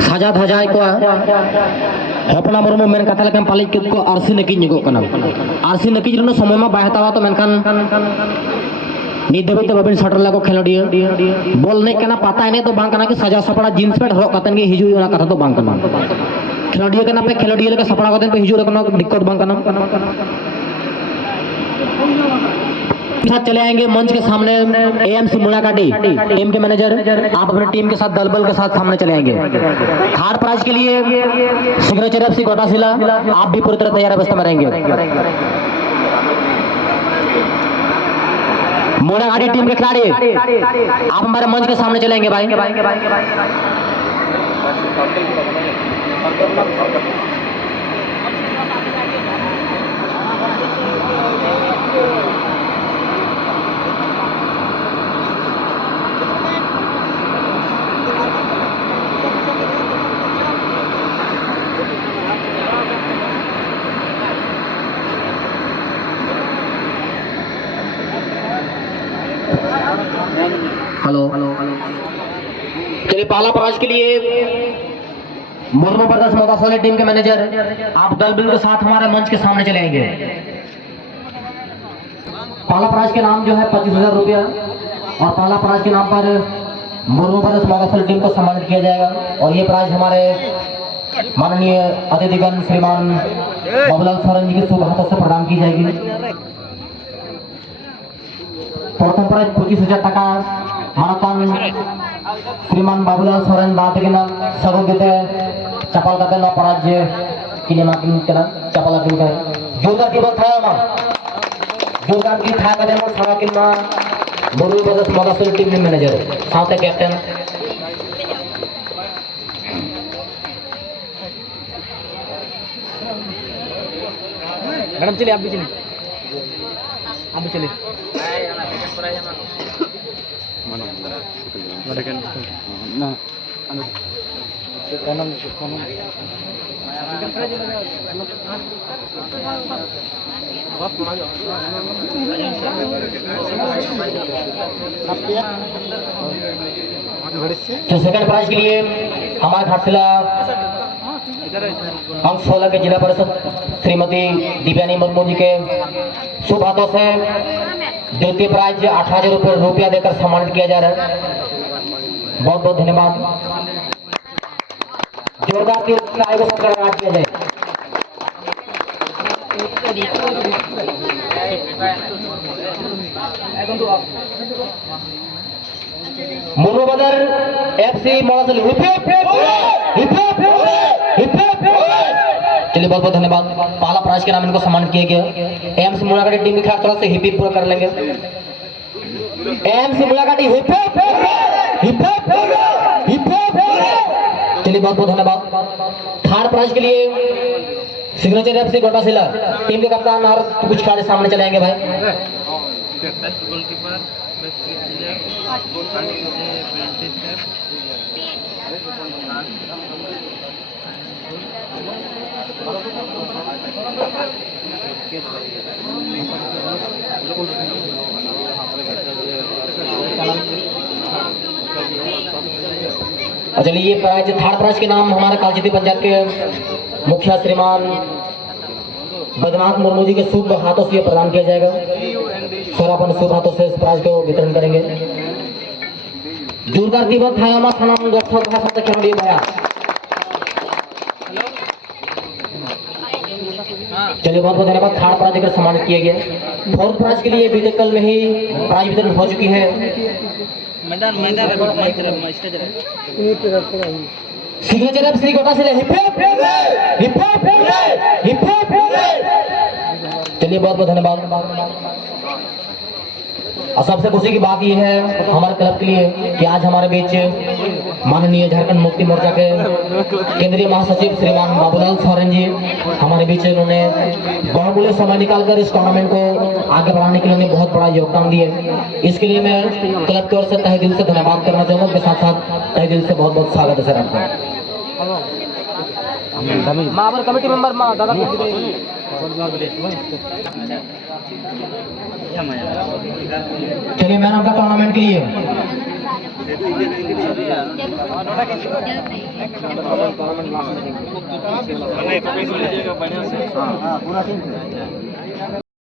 साजा धजाय को हपना मुर्मू मेन कथा लेकन पालिक के को आरसी नकी निगो कना आरसी नकी जनो समय में बाय हतावा तो मेनखान निदेबे तो बाबिन सटर लागो खेलोडिया बॉल ने कना पता ने तो बांग कना कि सजा सपड़ा जींस पैंट हरो कतन के हिजु ना कथा तो बांग कना खेलोडिया कना पे खेलोडिया लेके सपड़ा कतन पे हिजु रकनो दिक्कत बांग कना साथ चले आएंगे मंच के सामने एएमसी मुलाकाती टीम के मैनेजर आप अपने टीम के साथ दलबल के साथ सामने चले आएंगे। थर्ड प्राइज के लिए सिग्नेचर एफसी कोटाशिला आप भी पूरी तरह तैयार अवस्था में रहेंगे। मुलाकाती टीम के खिलाड़ी आप हमारे मंच के सामने चलेंगे भाई। हेलो चलिए पहला प्राइज के लिए मुर्मू ब्रदर्स मोदासोली टीम के मैनेजर आप दलबल के साथ हमारे मंच के सामने चले आएंगे। पहला प्राइज के नाम जो है 25,000 रुपया और पहला प्राइज के नाम पर मुर्मू ब्रदर्स मोदासोली टीम को सम्मानित किया जाएगा और ये प्राइज हमारे माननीय अतिथिगण श्रीमान बाबूलाल सोरेन जी के शुभ हाथों से प्रदान की जाएगी। प्रथम प्राइज 25,000 टाका मानतान श्रीमान बाबूलाल सोरेन दाते के नाम सगो गते चपल कते न पराज किने माकिन केना चपल किन के जोरदार की बात था मा जोरदार की था कते न सगो किन मा मुर्मू ब्रदर्स मोदासोली टीम मैनेजर साथे कैप्टन मैडम चलिए आप भी चलिए सेकंड प्राइज के लिए हमारे घाटशिला अंक 16 के जिला परिषद श्रीमती दिव्यानी मुर्मू जी के शुभ हाथों से द्वितीय प्राइज 8,000 रुपया देकर सम्मानित किया जा रहा है। बहुत बहुत धन्यवाद। जोरदार की आयोग किया जाए। मुर्मू ब्रदर्स एफसी मोदासोली चलिए बहुत बहुत धन्यवाद। पहला प्राइज के नाम इनको सम्मानित किया गया। एएमसी मुलाकाती टीम के खिलाफ थोड़ा सा हिप हिप पूरा कर लेंगे। एएमसी मुलाकाती हिप हिप चलिए बहुत बहुत धन्यवाद। थर्ड प्राइज के लिए सिग्नेचर एफसी कोटाशिला टीम के कप्तान और कुछ खिलाड़ी सामने चले आएंगे भाई। चलिए ये प्राइज थर्ड प्राइज के नाम हमारे कालचिती पंचायत के मुखिया श्रीमान बदनाथ मुर्मू जी के शुभ हाथों से प्रदान किया जाएगा। सर अपन शुभ हाथों से इस प्राइज को वितरण करेंगे। जोरदार दिवस है हमारा सनाम दोस्तों का साथ खेलोड़ी भैया। चलिए बहुत बहुत धन्यवाद। थर्ड प्राइज देकर सम्मानित किया गया। फोर्थ प्राइज के लिए बीते कल में ही प्राइज वितरण हो चुकी है। सिग्नेचर एफसी कोटाशिला चलिए बहुत बहुत धन्यवाद। और सबसे खुशी की बात यह है हमारे क्लब के लिए कि आज हमारे बीच माननीय झारखंड मुक्ति मोर्चा के केंद्रीय महासचिव श्रीमान बाबूलाल सोरेन जी हमारे बीच उन्होंने बहुमूल्य समय निकालकर इस टूर्नामेंट को आगे बढ़ाने के लिए बहुत बड़ा योगदान दिए। इसके लिए मैं क्लब की ओर से तहे दिल से धन्यवाद करना चाहूँगा। उसके साथ साथ तहे दिल से बहुत बहुत स्वागत है सर आपका। कमेटी मेंबर दादा चलिए मैन ऑफ द टूर्नामेंट के लिए पूरा